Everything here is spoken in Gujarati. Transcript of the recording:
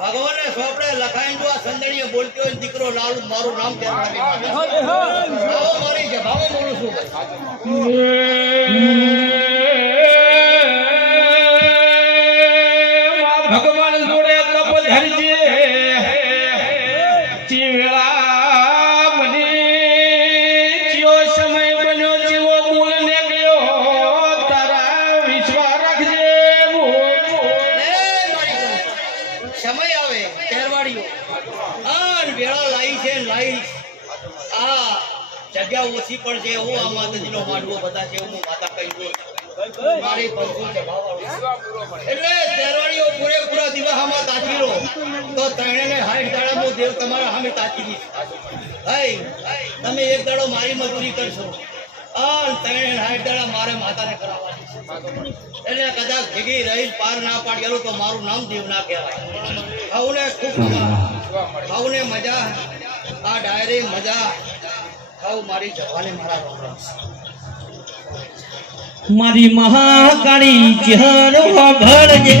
ભગવાને સોપડે લખાઈ જો આ સંદણીએ બોલતી હોય દીકરો લાલુ મારું નામ મારી છે ભાવો બોલું છું ભગવાન જોડે તપ ધરજે ચીવડા બની ચિયો સમય બન્યો જીવો મૂળ ને ગયો તારા વિશ્વાસ રાખજે સમય આવે તહેરવાડીઓ આ વેળા લાઈ છે લાઈ આ જગ્યા ઓછી પણ છે હું આ માતાજીનો માંડવો બધા છે હું માતા કહી દઉં મારી પંચુ છે એટલે તહેરવાડીઓ પૂરેપૂરા દિવસમાં તાચી લો તો ત્રણેને 60 દાડામાં દેવ તમારા સામે તાચી દીધી ભાઈ તમે એક દાડો મારી મજૂરી કરશો આ ત્રણે 60 દાડા મારે માતાને કરાવવાની એટલે કદાચ ભેગી રહી પાર ના પાડેલું તો મારું નામ દેવ ના કહેવાય ખાવને ખૂબ ખાવને મજા આ ડાયરી મજા ખાવ મારી જવાને મારા રોકડા મારી મહાકાળી ચહેરો ભળજે